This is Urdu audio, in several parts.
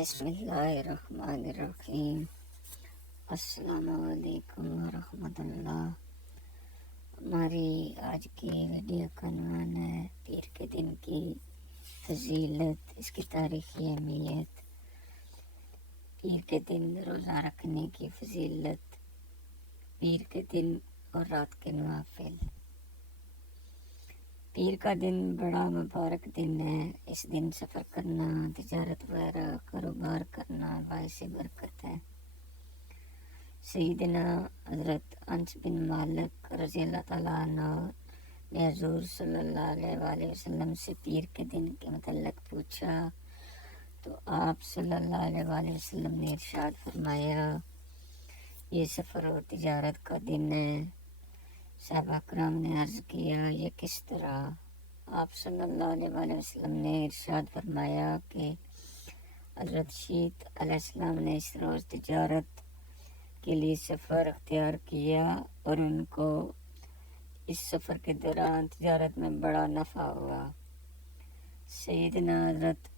بسم اللہ الرحمن الرحیم۔ السلام علیکم ورحمۃ اللہ۔ ہماری آج کی ویڈیو کا عنوان ہے پیر کے دن کی فضیلت، اس کی تاریخی اہمیت، پیر کے دن روزہ رکھنے کی فضیلت، پیر کے دن اور رات کے نوافل۔ پیر کا دن بڑا مبارک دن ہے۔ اس دن سفر کرنا، تجارت وغیرہ کاروبار کرنا باعث برکت ہے۔ سیدنا حضرت انس بن مالک رضی اللہ تعالیٰ عنہ نے حضور صلی اللہ علیہ وآلہ وسلم سے پیر کے دن کے متعلق پوچھا تو آپ صلی اللہ علیہ وآلہ وسلم نے ارشاد فرمایا، یہ سفر اور تجارت کا دن ہے۔ صحابہ کرام نے عرض کیا، یہ کس طرح؟ آپ صلی اللہ علیہ وآلہ وسلم نے ارشاد فرمایا کہ حضرت شیط علیہ السلام نے اس روز تجارت کے لیے سفر اختیار کیا اور ان کو اس سفر کے دوران تجارت میں بڑا نفع ہوا۔ سیدنا حضرت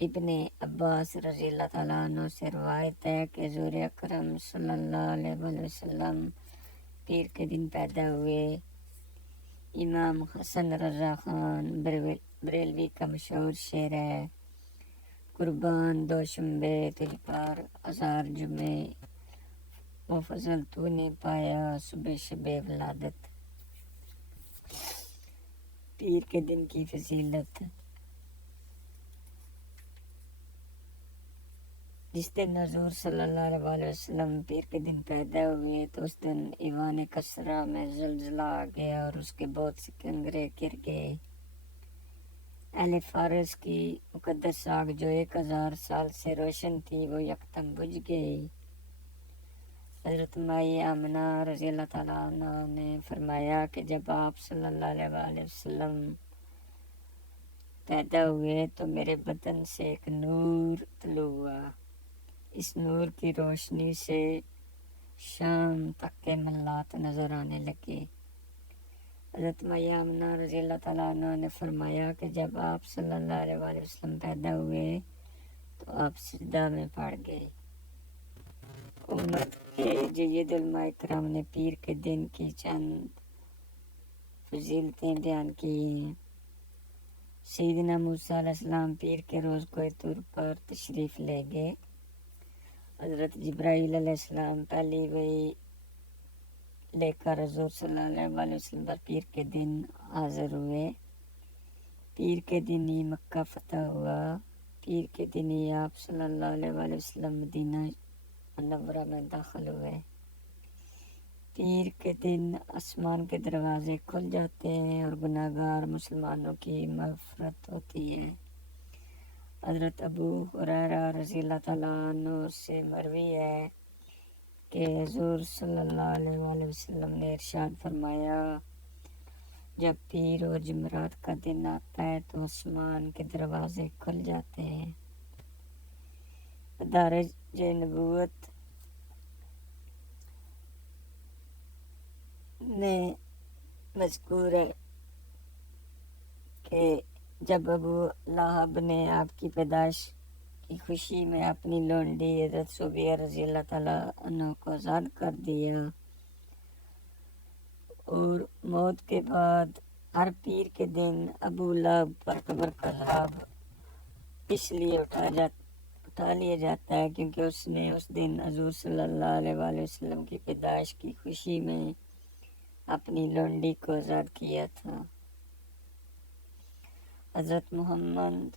ابن عباس رضی اللہ تعالیٰ عنہ سے روایت ہے کہ حضور اکرم صلی اللہ علیہ وآلہ وسلم پیر کے دن پیدا ہوئے۔ امام حسن رضا خان بریلوی کا مشہور شعر ہے، قربان دوشنبے تجھ پر ہزار جمعے، وہ فضل تو نے پایا صبح شب ولادت۔ پیر کے دن کی فضیلت۔ جس دن حضور صلی اللہ علیہ وآلہ وسلم پیر کے دن پیدا ہوئے تو اس دن ایوان کسرا میں زلزلہ آ گیا اور اس کے بہت سے کنگرے گر گئے۔ اہل فارس کی مقدس آگ جو 1000 سال سے روشن تھی وہ یکدم بجھ گئی۔ حضرت مائی آمنہ رضی اللہ تعالیٰ عنہ نے فرمایا کہ جب آپ صلی اللہ علیہ وآلہ وسلم پیدا ہوئے تو میرے بدن سے ایک نور طلوع ہوا۔ اس نور کی روشنی سے شام تک کے محلات نظر آنے لگے۔ حضرت مائی آمنہ رضی اللہ تعالیٰ عنہ نے فرمایا کہ جب آپ صلی اللہ علیہ وآلہ وسلم پیدا ہوئے تو آپ سجدہ میں پڑ گئے۔ امت کے جید علماء کرام نے پیر کے دن کی چند فضیلتیں بیان کی ہیں۔ سیدنا موسیٰ علیہ السلام پیر کے روز کوہ طور پر تشریف لے گئے۔ حضرت جبرائیل علیہ السلام پہلی وحی لے کر حضور صلی اللہ علیہ وآلہ وسلم پر پیر کے دن حاضر ہوئے۔ پیر کے دن ہی مکہ فتح ہوا۔ پیر کے دن ہی آپ صلی اللہ علیہ وآلہ وسلم مدینہ منورہ میں داخل ہوئے۔ پیر کے دن آسمان کے دروازے کھل جاتے ہیں اور گناہگار مسلمانوں کی مغفرت ہوتی ہے۔ حضرت ابو ہریرہ رضی اللہ تعالیٰ عنہ سے مروی ہے کہ حضور صلی اللہ علیہ وآلہ وسلم نے ارشاد فرمایا، جب پیر اور جمعرات کا دن آتا ہے تو آسمان کے دروازے کھل جاتے ہیں۔ مدارج نبوت میں مذکور ہے کہ جب ابو لہب نے آپ کی پیدائش کی خوشی میں اپنی لونڈی حضرت صوبیہ رضی اللہ تعالیٰ عنہ کو آزاد کر دیا اور موت کے بعد ہر پیر کے دن ابو لہب پر قبر کا عذاب اس لیے اٹھا لیا جاتا ہے کیونکہ اس نے اس دن حضور صلی اللہ علیہ وآلہ وسلم کی پیدائش کی خوشی میں اپنی لونڈی کو آزاد کیا تھا۔ حضرت محمد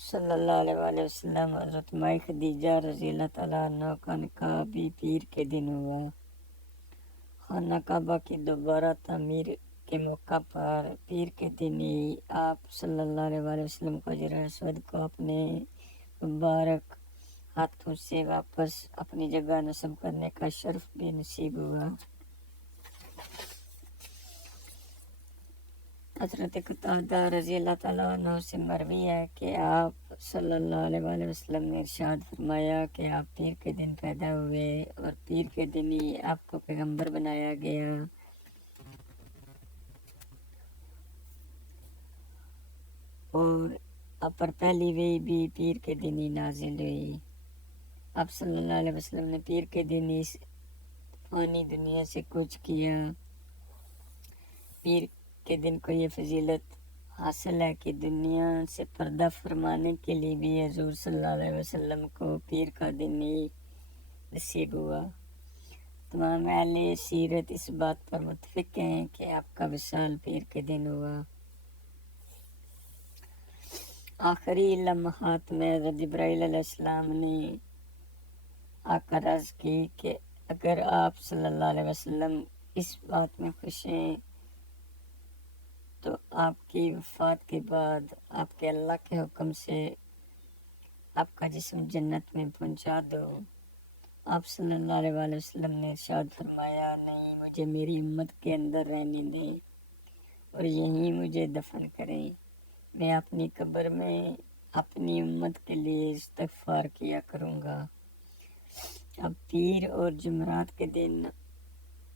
صلی اللہ علیہ وآلہ وسلم حضرت مائی خدیجہ رضی اللہ تعالیٰ عنہ کا نکاح بھی پیر کے دن ہوا۔ خانہ کعبہ کی دوبارہ تعمیر کے موقع پر پیر کے دن ہی آپ صلی اللہ علیہ وآلہ وسلم کو حجر اسود کو اپنے مبارک ہاتھوں سے واپس اپنی جگہ نصب کرنے کا شرف بھی نصیب ہوا۔ حضرت قتادہ رضی اللہ تعالیٰ عنہ سے مروی ہے کہ آپ صلی اللہ علیہ وآلہ وسلم نے ارشاد فرمایا کہ آپ پیر کے دن پیدا ہوئے اور پیر کے دن ہی آپ کو پیغمبر بنایا گیا اور آپ پر پہلی وحی بھی پیر کے دن ہی نازل ہوئی۔ آپ صلی اللہ علیہ وسلم نے پیر کے دن اس فانی دنیا سے کچھ کیا۔ پیر کے دن کو یہ فضیلت حاصل ہے کہ دنیا سے پردہ فرمانے کے لیے بھی حضور صلی اللہ علیہ وسلم کو پیر کا دن ہی نصیب ہوا۔ تمام اہل سیرت اس بات پر متفق ہیں کہ آپ کا وصال پیر کے دن ہوا۔ آخری لمحات میں حضرت جبرائیل علیہ السلام نے آ کر عرض کی کہ اگر آپ صلی اللہ علیہ وسلم اس بات میں خوش ہیں تو آپ کی وفات کے بعد آپ کے اللہ کے حکم سے آپ کا جسم جنت میں پہنچا دو۔ آپ صلی اللہ علیہ وسلم نے ارشاد فرمایا، نہیں، مجھے میری امت کے اندر رہنے دیں اور یہیں مجھے دفن کریں، میں اپنی قبر میں اپنی امت کے لیے استغفار کیا کروں گا۔ اب پیر اور جمعرات کے دن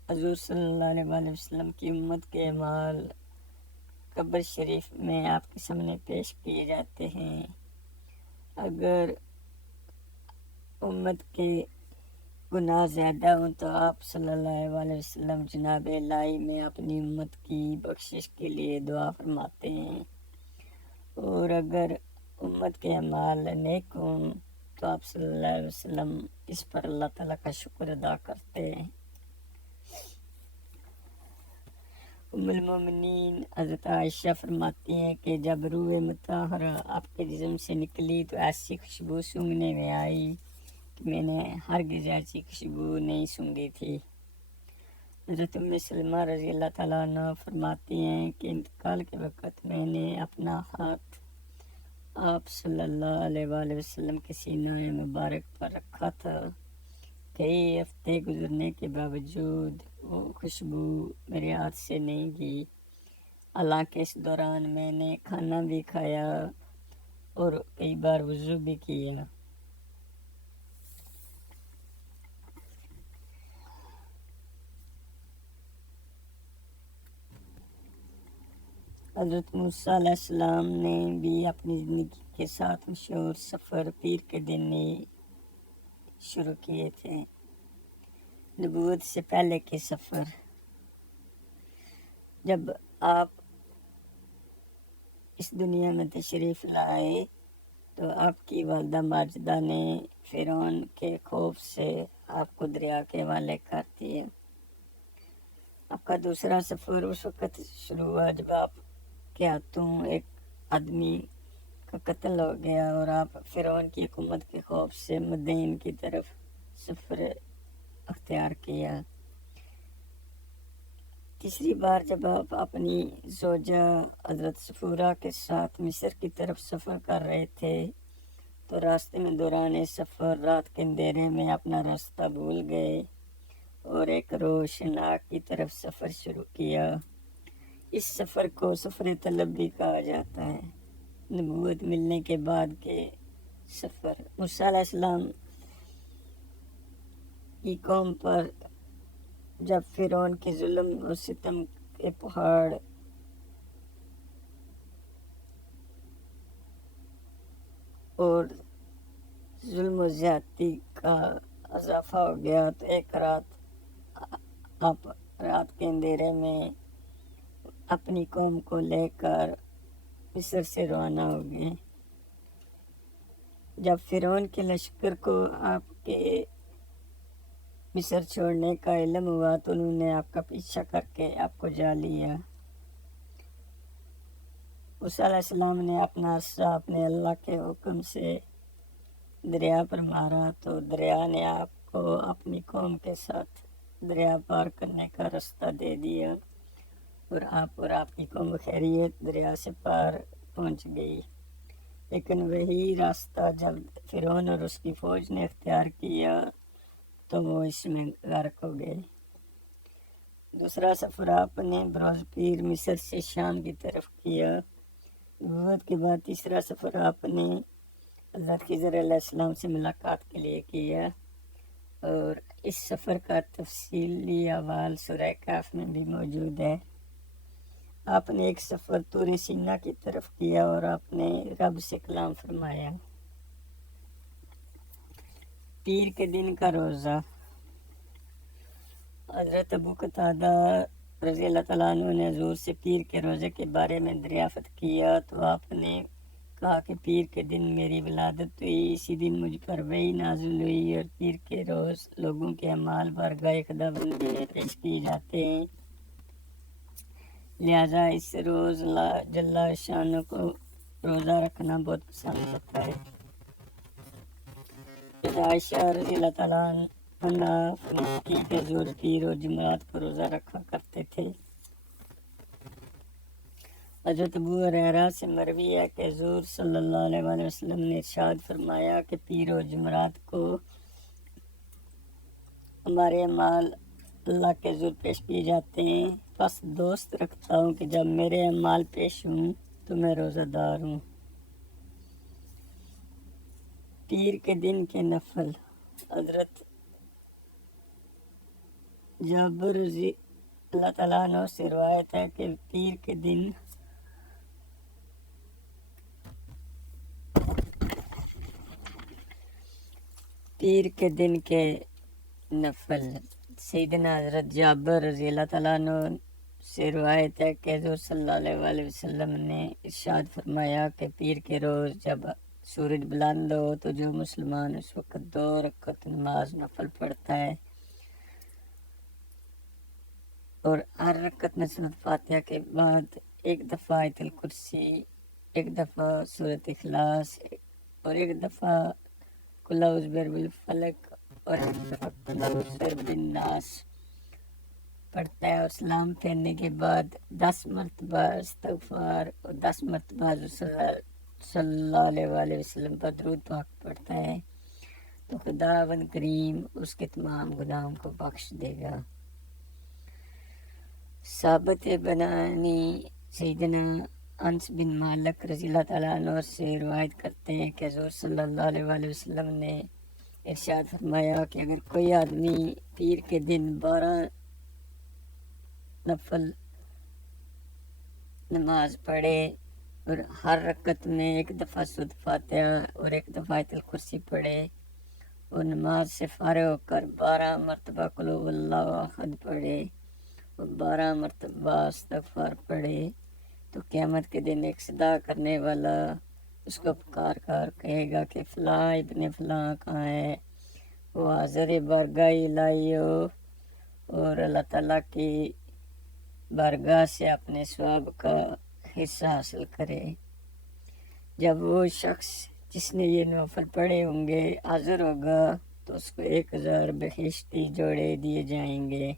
حضور صلی اللہ علیہ وسلم کی امت کے اعمال قبر شریف میں آپ کے سامنے پیش کیے جاتے ہیں۔ اگر امت کے گناہ زیادہ ہوں تو آپ صلی اللہ علیہ وسلم جناب الہی میں اپنی امت کی بخشش کے لیے دعا فرماتے ہیں، اور اگر امت کے اعمال نیک ہوں تو آپ صلی اللہ علیہ وسلم اس پر اللہ تعالیٰ کا شکر ادا کرتے ہیں۔ ام المومنین حضرت عائشہ فرماتی ہیں کہ جب روح مطہرہ آپ کے جسم سے نکلی تو ایسی خوشبو سونگھنے میں آئی کہ میں نے ہرگز ایسی خوشبو نہیں سونگھی تھی۔ حضرت ام سلمہ رضی اللہ تعالیٰ عنہ فرماتی ہیں کہ انتقال کے وقت میں نے اپنا ہاتھ آپ صلی اللہ علیہ وسلم کے سینہ مبارک پر رکھا تھا۔ کئی ہفتے گزرنے کے باوجود وہ خوشبو میرے ہاتھ سے نہیں گئی، حالانکہ اس دوران میں نے کھانا بھی کھایا اور کئی بار وضو بھی کیا۔ حضرت موسیٰ علیہ السلام نے بھی اپنی زندگی کے ساتھ مشہور سفر پیر کے دن ہی شروع کیے تھے۔ نبوت سے پہلے کے سفر۔ جب آپ اس دنیا میں تشریف لائے تو آپ کی والدہ ماجدہ نے فرعون کے خوف سے آپ کو دریا کے حوالے کر دیا۔ آپ کا دوسرا سفر اس وقت شروع ہوا جب آپ کے ہاتھوں ایک آدمی کا قتل ہو گیا اور آپ فرعون کی حکومت کے خوف سے مدین کی طرف سفر اختیار کیا۔ تیسری بار جب آپ اپنی زوجہ حضرت صفورہ کے ساتھ مصر کی طرف سفر کر رہے تھے تو راستے میں دوران سفر رات کے اندھیرے میں اپنا راستہ بھول گئے اور ایک روشناک کی طرف سفر شروع کیا۔ اس سفر کو سفر طلب بھی کہا جاتا ہے۔ نبوت ملنے کے بعد کے سفر۔ موسیٰ علیہ السلام کی قوم پر جب فرعون کے ظلم و ستم کے پہاڑ اور ظلم و زیادتی کا اضافہ ہو گیا تو ایک رات آپ رات کے اندھیرے میں اپنی قوم کو لے کر مصر سے روانہ ہو گئے۔ جب فرعون کے لشکر کو آپ کے مصر چھوڑنے کا علم ہوا تو انہوں نے آپ کا پیچھا کر کے آپ کو جا لیا۔ موسیٰ علیہ السلام نے اپنا عصا اپنے اللہ کے حکم سے دریا پر مارا تو دریا نے آپ کو اپنی قوم کے ساتھ دریا پار کرنے کا راستہ دے دیا اور آپ کی قوم خیریت دریا سے پار پہنچ گئی۔ لیکن وہی راستہ جب فرعون اور اس کی فوج نے اختیار کیا تو وہ اس میں غرق ہو گئے۔ دوسرا سفر آپ نے بروز پیر مصر سے شام کی طرف کیا۔ نبوت کے بعد تیسرا سفر آپ نے حضرت خضر علیہ السلام سے ملاقات کے لیے کیا، اور اس سفر کا تفصیلی احوال سورہ کہف میں بھی موجود ہے۔ آپ نے ایک سفر طور سینا کی طرف کیا اور آپ نے رب سے کلام فرمایا۔ پیر کے دن کا روزہ۔ حضرت ابو قتادہ رضی اللہ تعالیٰ عنہ نے حضور سے پیر کے روزے کے بارے میں دریافت کیا تو آپ نے کہا کہ پیر کے دن میری ولادت ہوئی، اسی دن مجھ پر وحی نازل ہوئی، اور پیر کے روز لوگوں کے اعمال بارگاہ خدا بندی میں پیش کیے جاتے ہیں، لہذا اس روز اللہ جل شانہ کو روزہ رکھنا بہت پسند ہوتا ہے۔ عائشہ رضی اللہ تعالیٰ عنہ فرماتی کہ حضور پیر اور جمعرات کو روزہ رکھا کرتے تھے۔ حضرت ابو ہریرہ سے مروی ہے کہ حضور صلی اللہ علیہ وسلم نے ارشاد فرمایا کہ پیر اور جمعرات کو ہمارے اعمال اللہ کے حضور پیش کیے جاتے ہیں، بس دوست رکھتا ہوں کہ جب میرے اعمال پیش ہوں تو میں روزہ دار ہوں۔ پیر کے دن کے نفل۔ حضرت جابر رضی اللہ تعالیٰ عنہ سے روایت ہے کہ پیر کے دن کے نفل۔ سیدنا حضرت جابر رضی اللہ تعالیٰ عنہ سے روایت ہے کہ حضور صلی اللہ علیہ وسلم نے ارشاد فرمایا کہ پیر کے روز جب سورج بلند ہو تو جو مسلمان اس وقت 2 رکعت نماز نفل پڑھتا ہے اور ہر رکعت میں سورۃ فاتحہ کے بعد ایک دفعہ آیت الکرسی، ایک دفعہ سورۃ اخلاص اور ایک دفعہ قل اعوذ برب الفلق اور ایک دفعہ قل اعوذ برب الناس پڑھتا ہے، اور سلام پھیرنے کے بعد 10 مرتبہ استغفار اور 10 مرتبہ حضور صلی اللہ علیہ وسلم پر درود پاک پڑھتا ہے تو خداوند کریم اس کے تمام گناہوں کو بخش دے گا۔ ثابت بنانی سیدنا انس بن مالک رضی اللہ تعالیٰ عنہ سے روایت کرتے ہیں کہ حضور صلی اللہ علیہ وسلم نے ارشاد فرمایا کہ اگر کوئی آدمی پیر کے دن 12 نفل نماز پڑھے اور ہر رکعت میں ایک دفعہ سورۃ فاتحہ اور ایک دفعہ آیت الکرسی پڑھے اور نماز سے فارغ ہو کر 12 مرتبہ قل هو اللہ احد پڑھے اور 12 مرتبہ استغفار پڑھے تو قیامت کے دن ایک صدا کرنے والا اس کو پکار کر کہے گا کہ فلاں ابن فلاں کہاں ہے، وہ حاضر بارگاہ الہی ہو اور اللہ تعالیٰ کی بارگاہ سے اپنے ثواب کا حصہ حاصل کرے۔ جب وہ شخص جس نے یہ نوافل پڑھے ہوں گے حاضر ہوگا تو اس کو 1000 بہشتی جوڑے دیے جائیں گے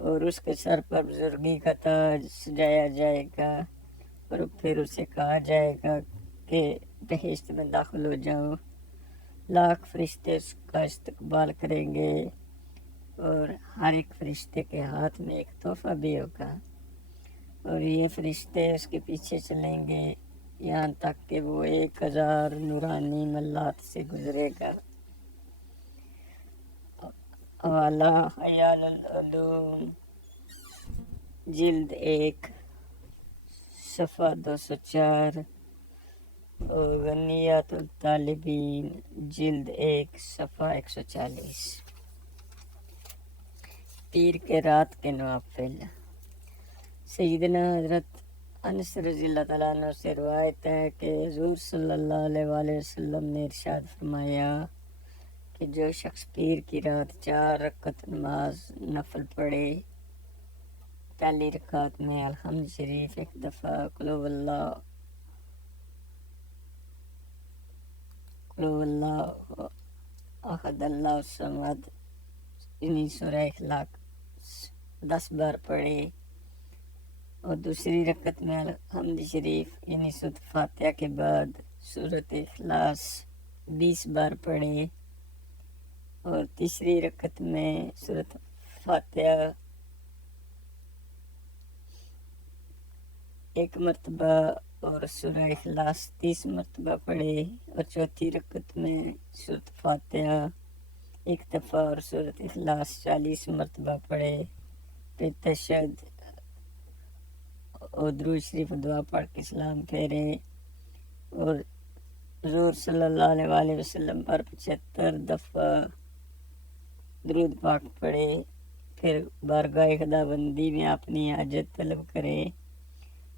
اور اس کے سر پر بزرگی کا تاج سجایا جائے گا اور پھر اسے کہا جائے گا کہ بہشت میں داخل ہو جاؤ۔ لاکھ فرشتے اس کا استقبال کریں گے اور ہر ایک فرشتے کے ہاتھ میں ایک تحفہ بھی ہوگا اور یہ فرشتے اس کے پیچھے چلیں گے یہاں تک کہ وہ 1000 نورانی ملات سے گزرے گا۔ حوالہ حیال العلوم جلد 1 صفحہ 204 اور غنیات الطالبین جلد 1 صفحہ 140۔ پیر کے رات کے نوافل۔ سیدنا حضرت انس رضی اللہ تعالیٰ عنہ سے روایت ہے کہ حضور صلی اللہ علیہ وسلم نے ارشاد فرمایا کہ جو شخص پیر کی رات 4 رکعت نماز نفل پڑھے، پہلی رکعت میں الحمد شریف ایک دفعہ قل هو اللہ احد اللہ الصمد یعنی سورہ اخلاص 10 بار پڑھے اور دوسری رکعت میں الحمد شریف یعنی سورۃ فاتحہ کے بعد سورۃ اخلاص 20 بار پڑھے اور تیسری رکعت میں سورۃ فاتحہ 1 مرتبہ اور سورہ اخلاص 30 مرتبہ پڑھے اور چوتھی رکعت میں سورۃ فاتحہ 1 دفعہ اور سورۃ اخلاص 40 مرتبہ پڑھے۔ پھر تشہد اور درود شریف دعا پڑھ کے سلام پھیرے اور حضور صلی اللہ علیہ وآلہ وسلم پر 75 دفعہ درود پاک پڑھے، پھر بارگاہ خدا بندی میں اپنی حاجت طلب کرے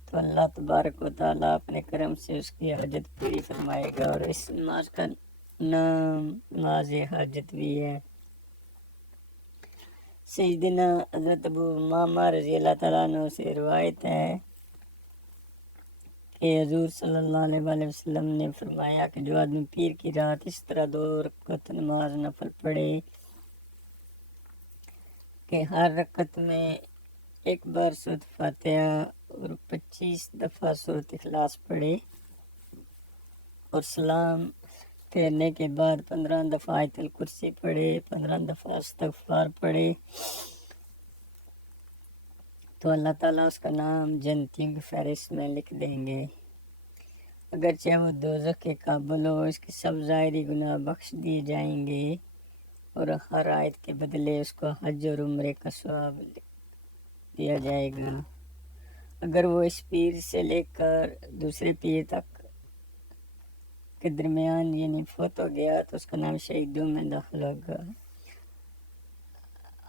تو اللہ تبارک و تعالیٰ اپنے کرم سے اس کی حاجت پوری فرمائے گا۔ اور اس نماز کا نام نماز حاجت بھی ہے۔ سیدنا حضرت ابو امامہ رضی اللہ تعالیٰ عنہ سے روایت ہے کہ حضور صلی اللہ علیہ وآلہ وسلم نے فرمایا کہ جو آدمی پیر کی رات اس طرح 2 رکعت نماز نفل پڑھے کہ ہر رکعت میں 1 بار سورۃ فاتحہ اور 25 دفعہ سورۃ اخلاص پڑھے اور سلام پھیرنے کے بعد 15 دفعہ آیت الکرسی پڑھے، 15 دفعہ استغفار پڑھے تو اللہ تعالیٰ اس کا نام جنتیوں کی فہرست میں لکھ دیں گے۔ اگرچہ وہ دوزخ کے قابل ہو، اس کے سب ظاہری گناہ بخش دیے جائیں گے اور ہر آیت کے بدلے اس کو حج اور عمرے کا ثواب دیا جائے گا۔ اگر وہ اس پیر سے لے کر دوسرے پیر تک کے درمیان یعنی فوت ہو گیا تو اس کا نام شہیدوں میں داخل ہوگا۔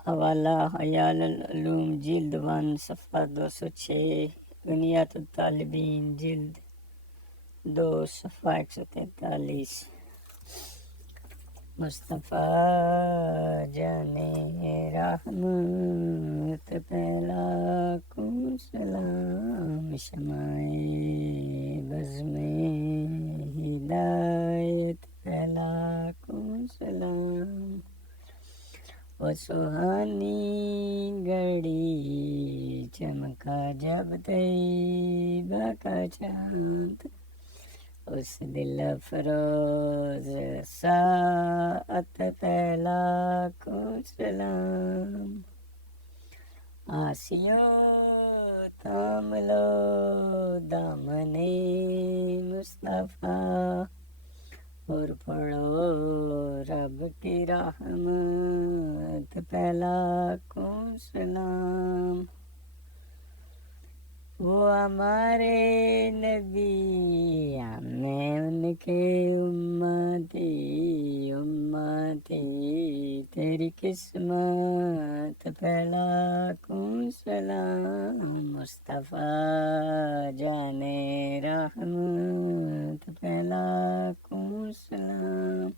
حوالہ حیال العلوم جلد 1 صفحہ 206، غنیات الطالبین جلد 2 صفحہ 143۔ مصطفیٰ جانے رحمت پہلا کو سلام، شمائے بز میں ہدایت پہلا کو سلام، وہ سہانی گھڑی چمکا جب طیبہ کا چاند، اس دل افروز ساعت پہلا کو سلام، آسیوں تھام لو دامن مصطفیٰ اور پڑھو رب کی رحمت پہلا کو سلام، وہ ہمارے نبی ہمیں ان کے امتی تیری قسمت پہلا کو سلام، مصطفیٰ جانے رحمت پہلا کو سلام،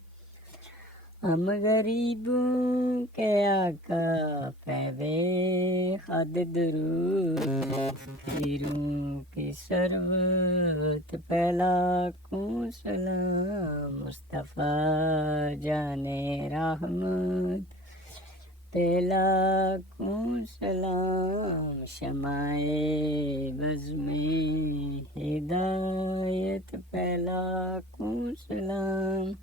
ہم غریبوں کے آقا پہلے خد درود، پیروں کی ثروت پہلا کو سلام، مصطفیٰ جانے رحمت پہلا کو سلام، شمائے بز میں ہدایت پہلا کو سلام،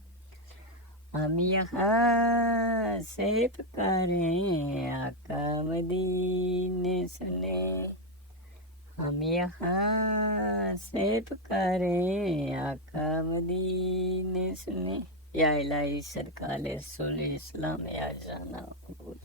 ہم یہاں سے پکاریں آقا مدینے سنے، ہم یہاں سے پکاریں آقا مدینے سنے، یا الہی صدقہ رسول اسلام یا جانا قبول۔